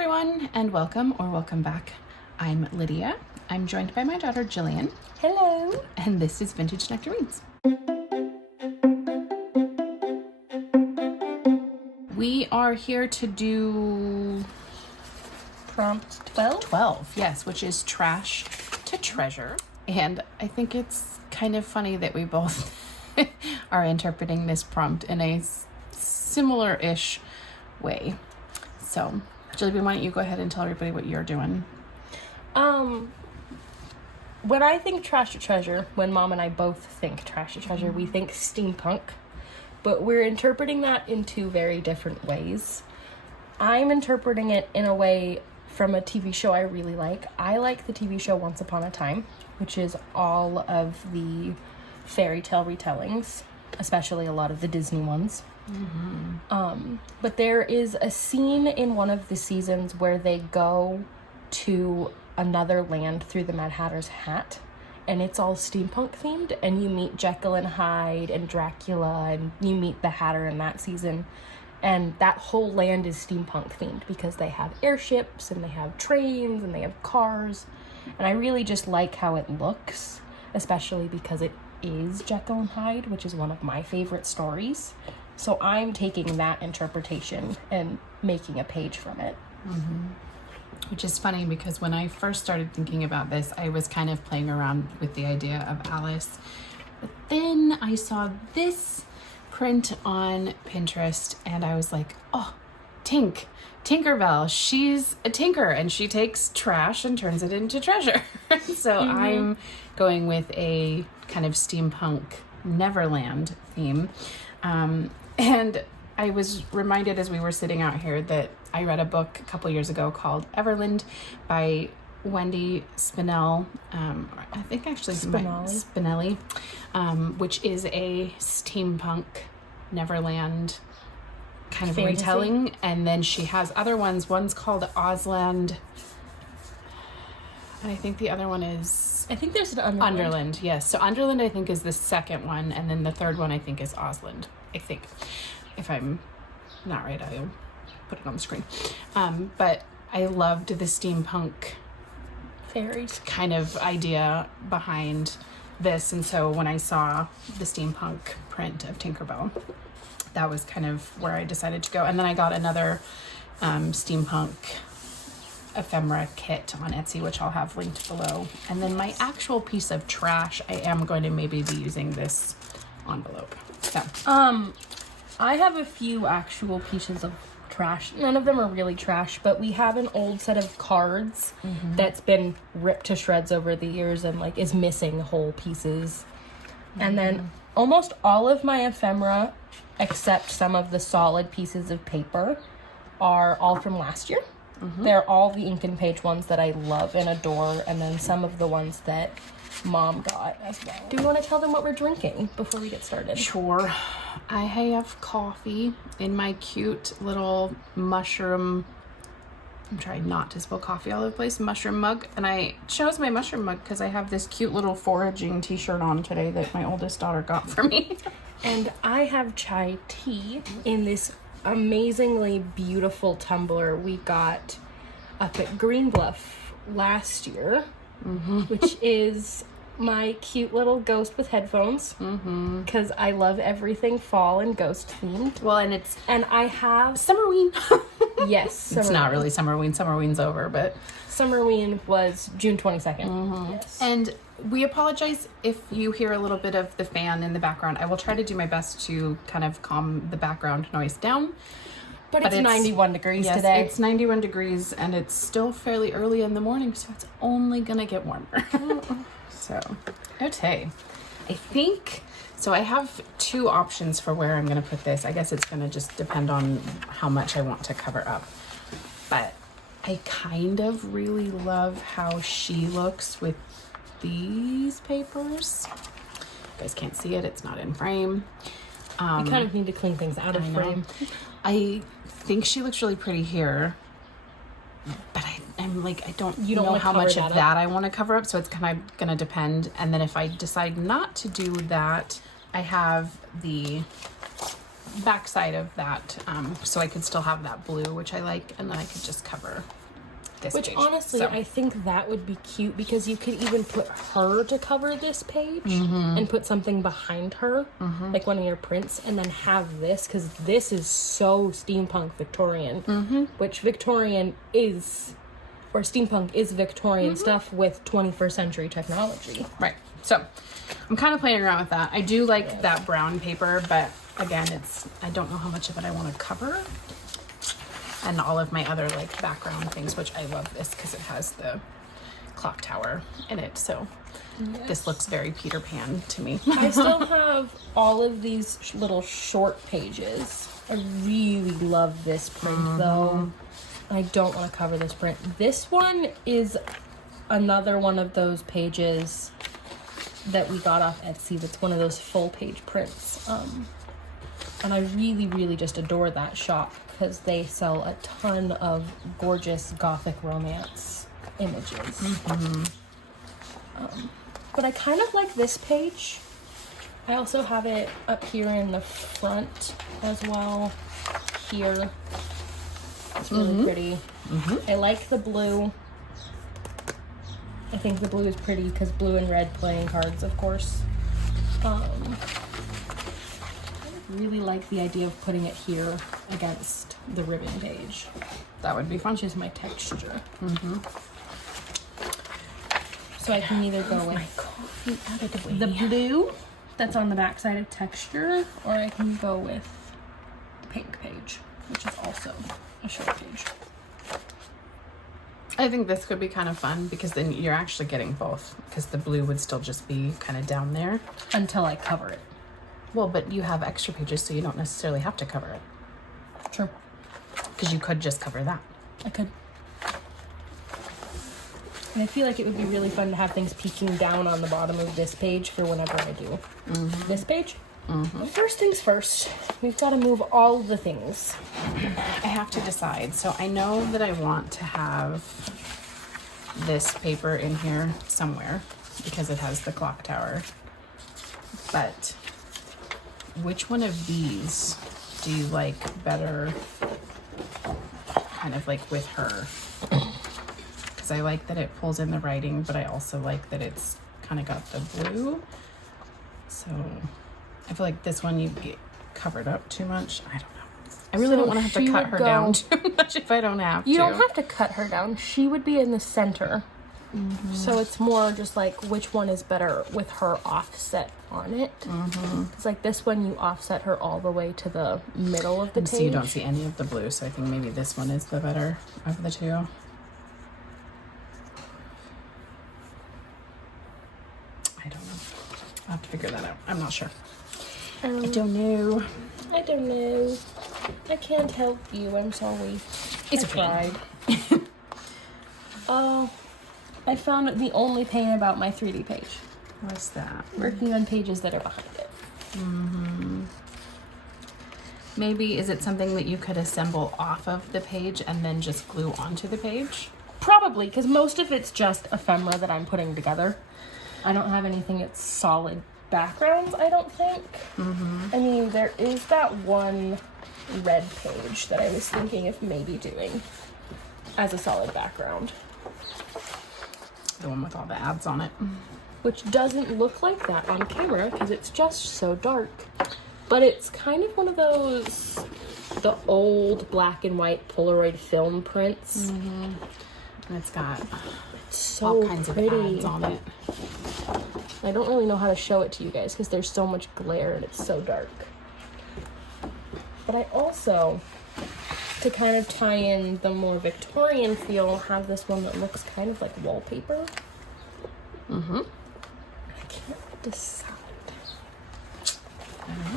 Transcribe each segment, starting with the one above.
everyone, and welcome back. I'm Lydia. I'm joined by my daughter Jillian. Hello. And this is Vintage Nectarines. We are here to do Prompt 12? 12, yes, which is trash to treasure. And I think it's kind of funny that we both are interpreting this prompt in a similar-ish way. So, Jillian, why don't you go ahead and tell everybody what you're doing? When I think trash to treasure, when Mom and I both think trash to treasure, we think steampunk. But we're interpreting that in two very different ways. I'm interpreting it in a way from a TV show I really like. I like the TV show Once Upon a Time, which is all of the fairy tale retellings, especially a lot of the Disney ones. But there is a scene in one of the seasons where they go to another land through the Mad Hatter's hat, and it's all steampunk themed, and you meet Jekyll and Hyde and Dracula, and you meet the Hatter in that season, and that whole land is steampunk themed because they have airships and they have trains and they have cars, and I really just like how it looks, especially because it is Jekyll and Hyde, which is one of my favorite stories. So I'm taking that interpretation and making a page from it. Which is funny because when I first started thinking about this, I was kind of playing around with the idea of Alice. But then I saw this print on Pinterest and I was like, oh, Tinkerbell. She's a tinker and she takes trash and turns it into treasure. So I'm going with a kind of steampunk Neverland theme. And I was reminded as we were sitting out here that I read a book a couple years ago called Everland by Wendy Spinell, I think actually Spinelli, which is a steampunk Neverland kind of Fantasy. retelling. And then she has other ones. One's called Ausland. And I think the other one is... I think there's an Underland. Yes. So Underland, I think, is the second one. And then the third one, I think, is Ausland. I think. If I'm not right, I'll put it on the screen. But I loved the steampunk Fairies kind of idea behind this. And so when I saw the steampunk print of Tinkerbell, that was kind of where I decided to go. And then I got another steampunk ephemera kit on Etsy, which I'll have linked below. And then my actual piece of trash, I am going to maybe be using this envelope. So. I have a few actual pieces of trash. None of them are really trash, but we have an old set of cards that's been ripped to shreds over the years and like is missing whole pieces. And then almost all of my ephemera, except some of the solid pieces of paper, are all from last year. They're all the ink and page ones that I love and adore, and then some of the ones that Mom got as well. Do you want to tell them what we're drinking before we get started? Sure. I have coffee in my cute little mushroom, I'm trying not to spill coffee all over the place, mushroom mug. And I chose my mushroom mug because I have this cute little foraging t-shirt on today that my oldest daughter got for me. And I have chai tea in this amazingly beautiful tumbler we got up at Green Bluff last year, which is my cute little ghost with headphones, because I love everything fall and ghost themed. Well, and I have Summerween. Yes. It's not really Summerween. Summerween's over, but Summerween was June 22nd. Yes. And we apologize if you hear a little bit of the fan in the background. I will try to do my best to kind of calm the background noise down. But it's 91 degrees today. It's 91 degrees and it's still fairly early in the morning, so it's only gonna get warmer. So, okay. I think, so I have two options for where I'm gonna put this. I guess it's gonna just depend on how much I want to cover up. But I kind of really love how she looks with these papers. You guys can't see it, it's not in frame. We kind of need to clean things out of frame. I think she looks really pretty here, but I'm like, I don't know how much of that I want to cover up, so it's kind of going to depend. And then if I decide not to do that, I have the back side of that, so I could still have that blue, which I like, and then I could just cover this Which page. honestly, So, I think that would be cute because you could even put her to cover this page and put something behind her, like one of your prints, and then have this, because this is so steampunk Victorian, which Victorian is, or steampunk is Victorian stuff with 21st century technology. right. So I'm kind of playing around with that. I do like that brown paper, but again, I don't know how much of it I want to cover. And all of my other like background things, which I love this because it has the clock tower in it. So this looks very Peter Pan to me. I still have all of these little short pages. I really love this print though. I don't want to cover this print. This one is another one of those pages that we got off Etsy. That's one of those full page prints. And I really, really just adore that shop because they sell a ton of gorgeous Gothic romance images. But I kind of like this page. I also have it up here in the front as well. Here. It's really pretty. I like the blue. I think the blue is pretty because blue and red playing cards, of course. I really like the idea of putting it here against the ribbon page. That would be fun. Which is my texture. So I can either go with the blue that's on the back side of texture, or I can go with the pink page, which is also a short page. I think this could be kind of fun because then you're actually getting both, because the blue would still just be kind of down there. Until I cover it. Well, but you have extra pages, so you don't necessarily have to cover it. True. Because you could just cover that. I could. And I feel like it would be really fun to have things peeking down on the bottom of this page for whenever I do this page. First things first, we've got to move all the things. I have to decide. So I know that I want to have this paper in here somewhere because it has the clock tower. But which one of these do you like better, kind of like with her? Because I like that it pulls in the writing, but I also like that it's kind of got the blue. So I feel like this one you get covered up too much. I don't know. I really don't want to have to cut her down too much if I don't have to. You don't have to cut her down. She would be in the center. So it's more just like which one is better with her offset on it. It's like this one you offset her all the way to the middle of the page. So you don't see any of the blue, so I think maybe this one is the better of the two. I don't know. I'll have to figure that out. I'm not sure. I don't know. I don't know. I can't help you. I'm sorry. It's I tried. I found the only pain about my 3D page. What's that? Working on pages that are behind it. Maybe is it something that you could assemble off of the page and then just glue onto the page? Probably, because most of it's just ephemera that I'm putting together. I don't have anything that's solid backgrounds, I don't think. I mean, there is that one red page that I was thinking of maybe doing as a solid background. The one with all the ads on it. Which doesn't look like that on camera because it's just so dark. But it's kind of one of those, the old black and white Polaroid film prints. And it's got So all kinds pretty. of ads on it. I don't really know how to show it to you guys because there's so much glare and it's so dark. But I also, to kind of tie in the more Victorian feel, have this one that looks kind of like wallpaper. I can't decide.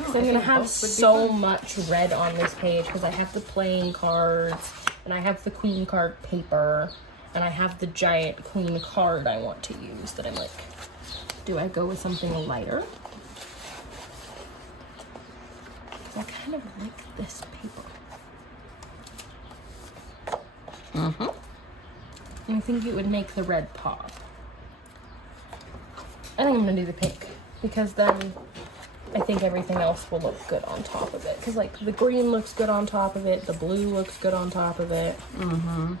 So I'm going to have so much red on this page because I have the playing cards, and I have the queen card paper, and I have the giant queen card I want to use that I'm like, do I go with something lighter? I kind of like this paper. And I think it would make the red pop. I think I'm gonna do the pink because then I think everything else will look good on top of it. Because, like, the green looks good on top of it. The blue looks good on top of it. Mm-hmm.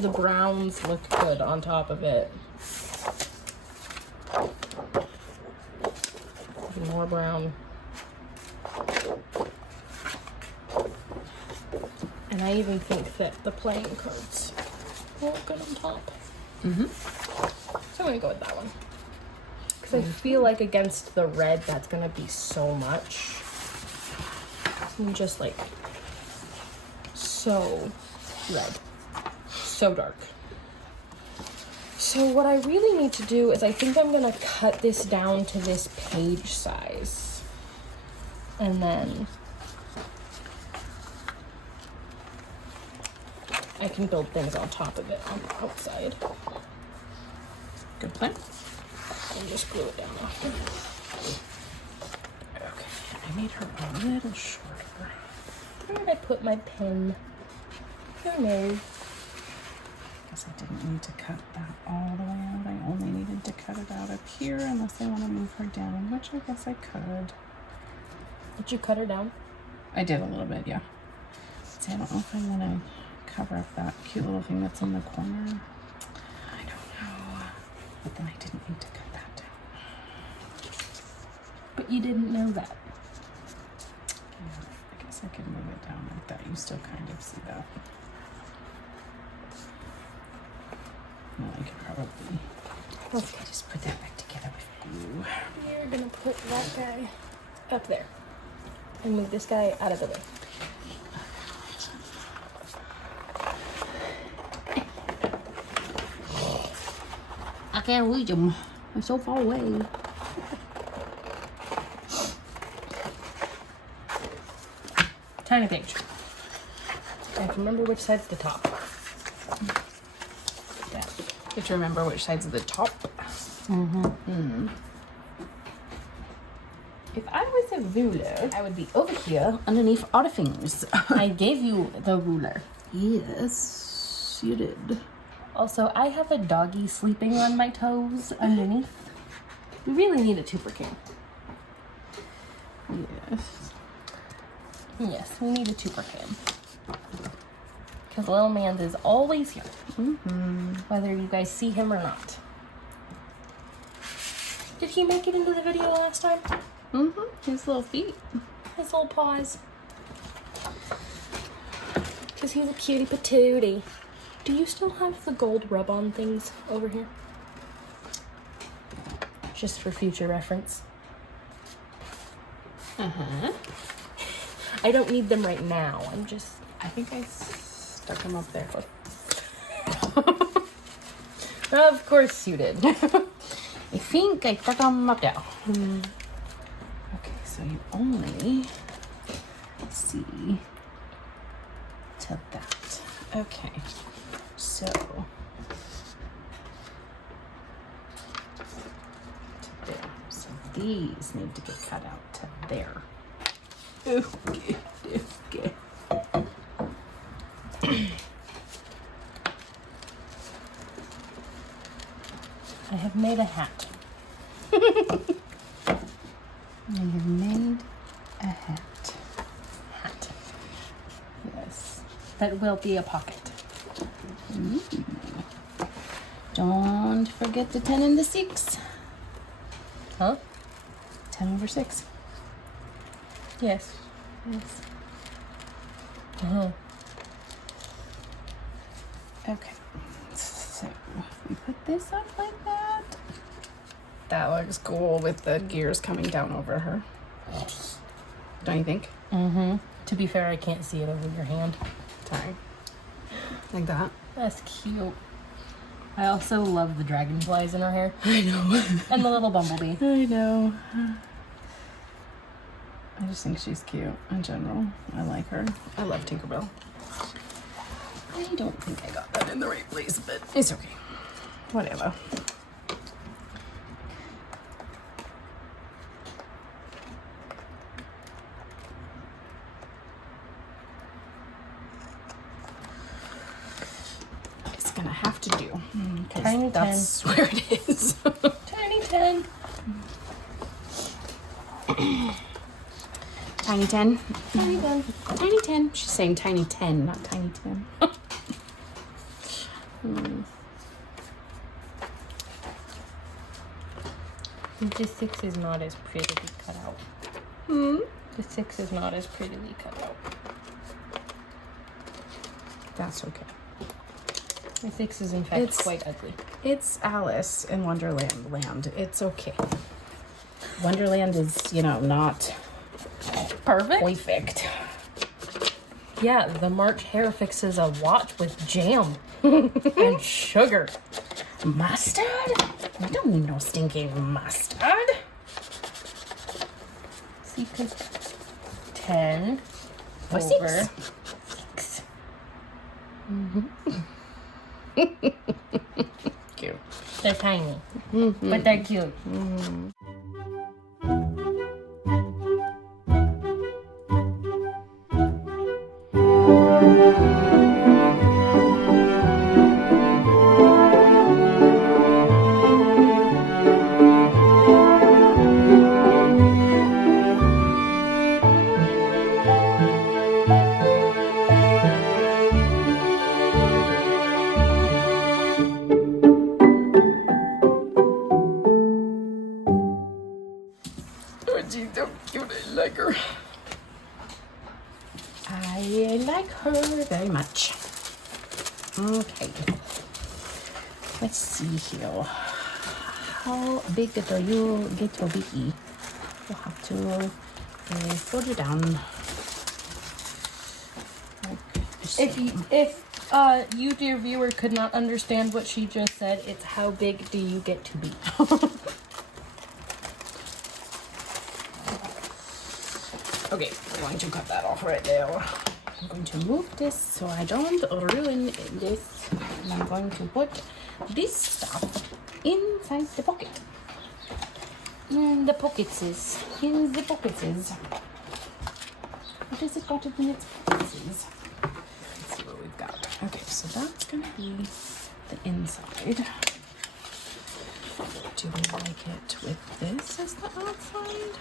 The browns look good on top of it. Even more brown. And I even think that the playing cards will look good on top. Mm-hmm. So I'm going to go with that one. Because I feel like against the red, that's going to be so much. And just like, so red. So dark. So what I really need to do is I think I'm going to cut this down to this page size. And then I can build things on top of it on the outside. Good plan. And just glue it down after. Okay, I made her a little shorter. Where did I put my pen? Who knows? Guess I didn't need to cut that all the way out. I only needed to cut it out up here unless I want to move her down, which I guess I could. Did you cut her down? I did a little bit, yeah. See, I don't know if I want to cover up that cute little thing that's in the corner. I don't know. But then I didn't need to cut that down. But you didn't know that. Yeah, I guess I could move it down like that. You still kind of see that. Well, I could probably just put that back together with you. You're gonna put that guy up there. And move this guy out of the way. I can't reach them. They're so far away. Tiny page. I have to remember which side's the top. Yeah. You have to remember which side's the top. Mm-hmm. If I was a ruler, I would be over here underneath all the things. I gave you the ruler. Yes, you did. Also, I have a doggy sleeping on my toes underneath. We really need a tuber king. Yes. Yes, we need a tuber king. Because little man is always here. Mm-hmm. Whether you guys see him or not. Did he make it into the video last time? Mm-hmm. His little feet. His little paws. Because he's a cutie patootie. Do you still have the gold rub-on things over here? Just for future reference. Uh-huh. I don't need them right now. I think I stuck him up there. Of course you did. I think I stuck him up there. Okay, so you only see to that. Okay, so to there. So these need to get cut out to there. Okay, okay. I have made a hat. And you've made a hat. Hat. Yes. That will be a pocket. Ooh. Don't forget the 10 and the 6. Huh? 10 over 6. Yes. Yes. Uh-huh. Okay. So we put this up like that. That looks cool with the gears coming down over her. Don't you think? Mm-hmm. To be fair, I can't see it over your hand. Sorry. Like that. That's cute. I also love the dragonflies in her hair. I know. And the little bumblebee. I know. I just think she's cute in general. I like her. I love Tinkerbell. I don't think I got that in the right place, but it's okay. Whatever. It's gonna have to do. Tiny 10. That's where it is. Tiny 10. Tiny 10. Tiny 10. Tiny 10. She's saying tiny 10, not tiny 10. The 6 is not as prettily cut out. The 6 is not as prettily cut out. That's okay. The 6 is in fact quite ugly. It's Alice in Wonderland land. It's okay. Wonderland is, not perfect. Yeah, the March hare fixes a watch with jam and sugar. Mustard? We don't need no stinking mustard. Secret 10 Or over 6. 6. Cute. They're tiny, but they're cute. Oh, she's so cute. I like her. I like her very much. Okay. Let's see here. How big do you get to be? We'll have to fold it down. If you, dear viewer, could not understand what she just said, it's how big do you get to be? Okay, we're going to cut that off right there. I'm going to move this so I don't ruin this. And I'm going to put this stuff inside the pocket. In the pocketses. In the pocketses. What has it got in its pocketses? Let's see what we've got. Okay, so that's going to be the inside. Do we like it with this as the outside?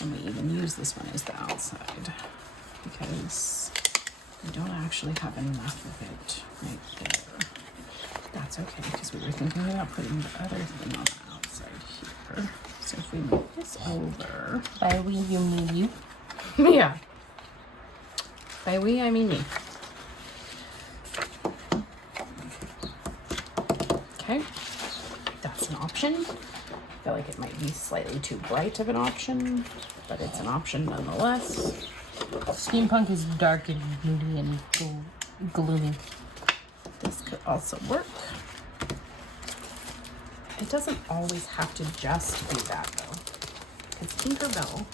And we even use this one as the outside because we don't actually have enough of it right there. That's okay because we were thinking about putting the other thing on the outside here. So if we move this over. By we, you mean you? Yeah. By we, I mean me. Okay. That's an option. I feel like it might be slightly too bright of an option, but it's an option nonetheless. Steampunk is dark and moody and gloomy. This could also work. It doesn't always have to just be that though, because Tinkerbell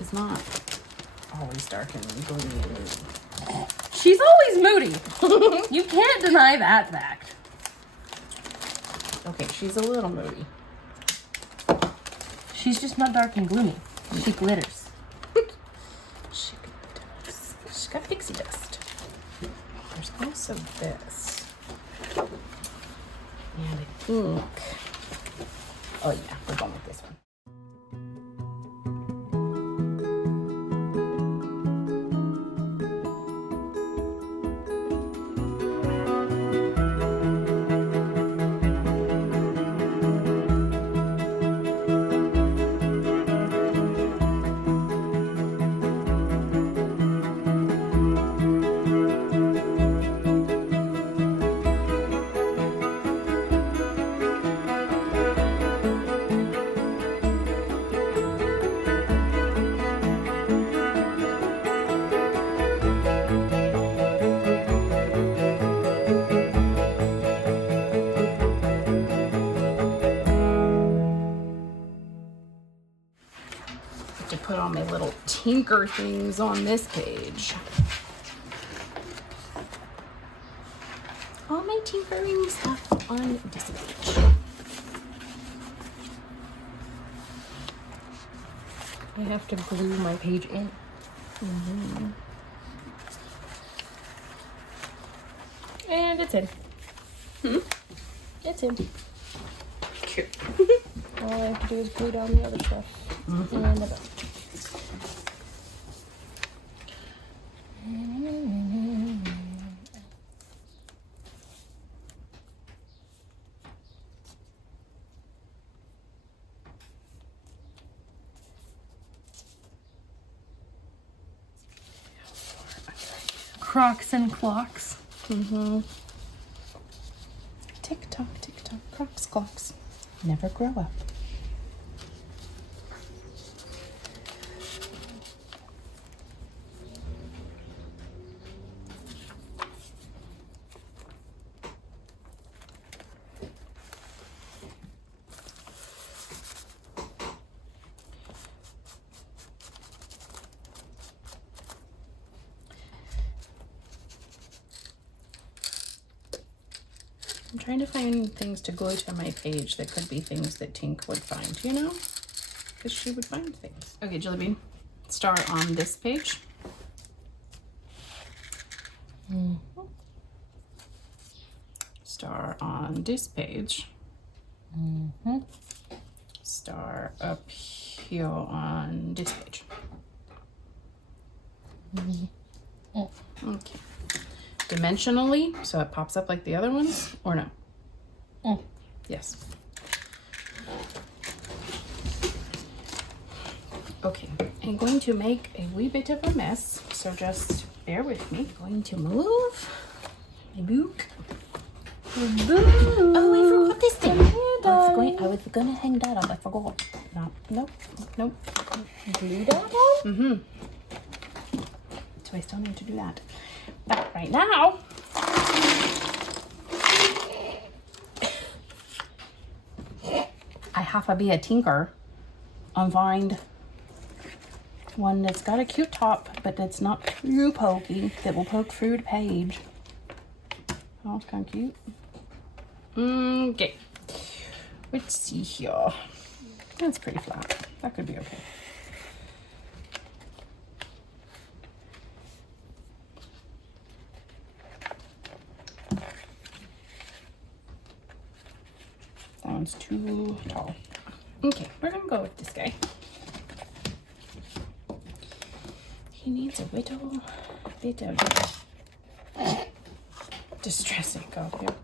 is not always dark and gloomy and moody. She's always moody. You can't deny that fact. Okay, she's a little moody. She's just not dark and gloomy. She glitters. She does. She's got pixie dust. There's also this. And I think, oh yeah, we're going with this one. To put all my little tinker things on this page. All my tinkering stuff on this page. I have to glue my page in. And it's in. It's in. Cute. All I have to do is glue down the other stuff. And the back. Crocs and clocks. Tick tock, crocs, clocks. Never grow up. I'm trying to find things to glue to my page that could be things that Tink would find, you know? Because she would find things. Okay, Jillia Bean, star on this page. Star on this page. Star up here on this page. Okay. Dimensionally, so it pops up like the other ones, or no? Yes. Okay, I'm going to make a wee bit of a mess, so just bear with me. I'm going to move my book. Oh, I forgot this thing. I was gonna hang that up. I forgot. No, nope. Glue that on? So I still need to do that. But right now, I have to be a tinker and find one that's got a cute top, but that's not too pokey, that will poke through the page. Oh, it's kind of cute. Okay. Let's see here. That's pretty flat. That could be okay. That one's too tall. Okay, we're gonna go with this guy. He needs a little bit of distressing of him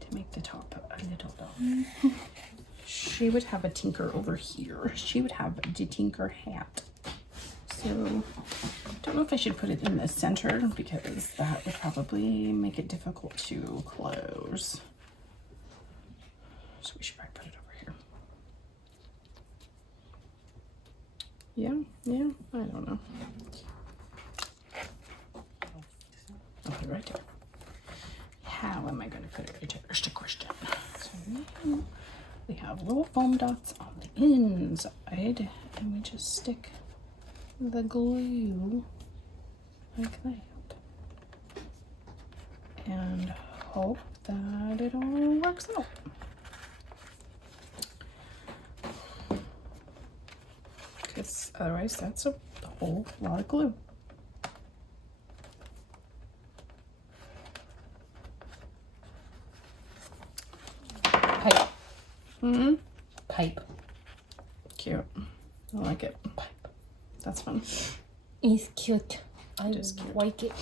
to make the top a little dull. She would have a tinker over here. She would have the tinker hat. So don't know if I should put it in the center because that would probably make it difficult to close. So we should probably put it over here. Yeah, I don't know. I'll put it right there. How am I going to put it right there? There's the question. So now we have little foam dots on the inside, and we just stick the glue like that and hope that it all works out. Because otherwise that's a whole lot of glue. Pipe. Pipe. Cute. I like it. Pipe. That's fun. It's cute. I Just cute. like it.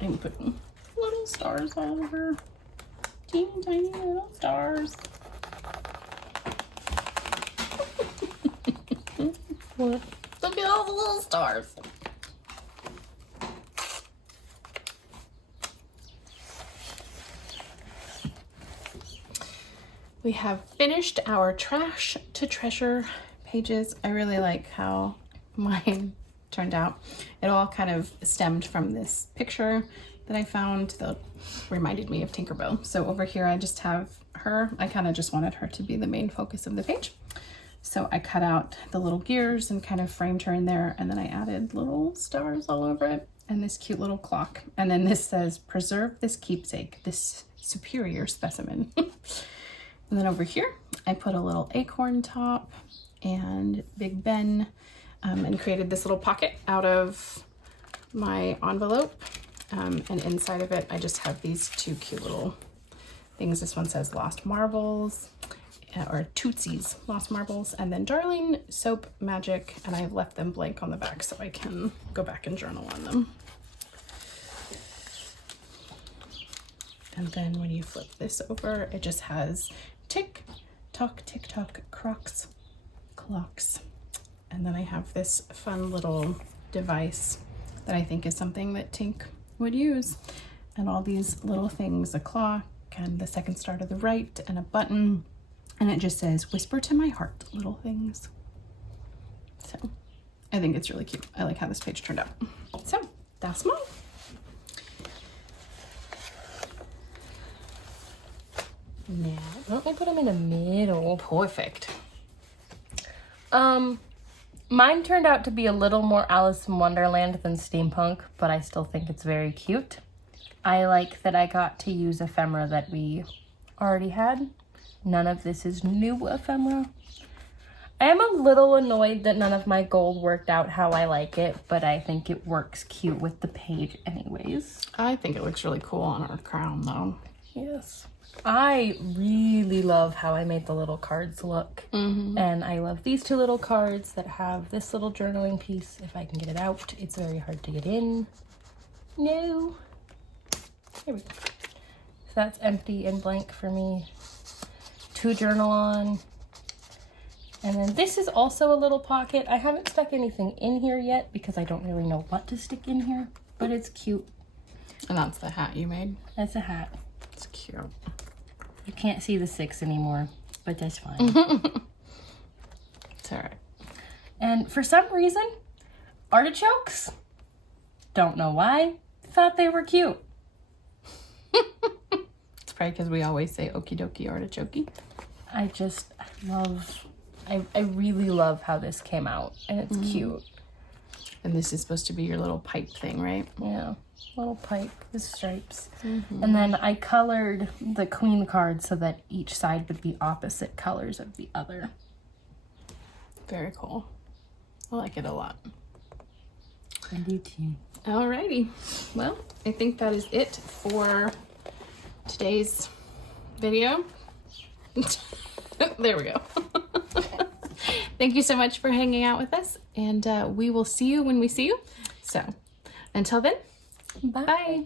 I'm putting little stars all over. Teeny tiny little stars. What? Look at all the little stars. We have finished our trash to treasure pages. I really like how mine turned out. It all kind of stemmed from this picture that I found that reminded me of Tinkerbell. So over here I just have her. I kind of just wanted her to be the main focus of the page. So I cut out the little gears and kind of framed her in there, and then I added little stars all over it and this cute little clock. And then this says, "Preserve this keepsake, this superior specimen." And then over here, I put a little acorn top and Big Ben, and created this little pocket out of my envelope. And inside of it, I just have these two cute little things. This one says Lost Marbles, or Tootsie's Lost Marbles, and then Darling, Soap, Magic, and I've left them blank on the back so I can go back and journal on them. And then when you flip this over, it just has tick tock, Crocs, clocks. And then I have this fun little device that I think is something that Tink would use. And all these little things, a clock and the second star to the right and a button. And it just says, whisper to my heart, little things. So I think it's really cute. I like how this page turned out. So that's mine. Now, Why don't we put them in the middle? perfect. Mine turned out to be a little more Alice in Wonderland than steampunk, but I still think it's very cute. I like that I got to use ephemera that we already had. None of this is new ephemera. I am a little annoyed that none of my gold worked out how I like it, but I think it works cute with the page anyways. I think it looks really cool on our crown though. Yes. I really love how I made the little cards look. And I love these two little cards that have this little journaling piece. If I can get it out, it's very hard to get in. No. Here we go. So that's empty and blank for me to journal on. And then this is also a little pocket. I haven't stuck anything in here yet because I don't really know what to stick in here, but it's cute. And that's the hat you made. That's a hat. It's cute. You can't see the 6 anymore, but that's fine. It's all right. And for some reason, artichokes, don't know why, thought they were cute. It's probably because we always say okie dokie artichoke. I really love how this came out, and it's cute. And this is supposed to be your little pipe thing, right? Yeah, little pipe with stripes. And then I colored the queen card so that each side would be opposite colors of the other. Very cool. I like it a lot. I do too. Alrighty. Well, I think that is it for today's video. There we go. Thank you so much for hanging out with us, and we will see you when we see you. So until then, bye.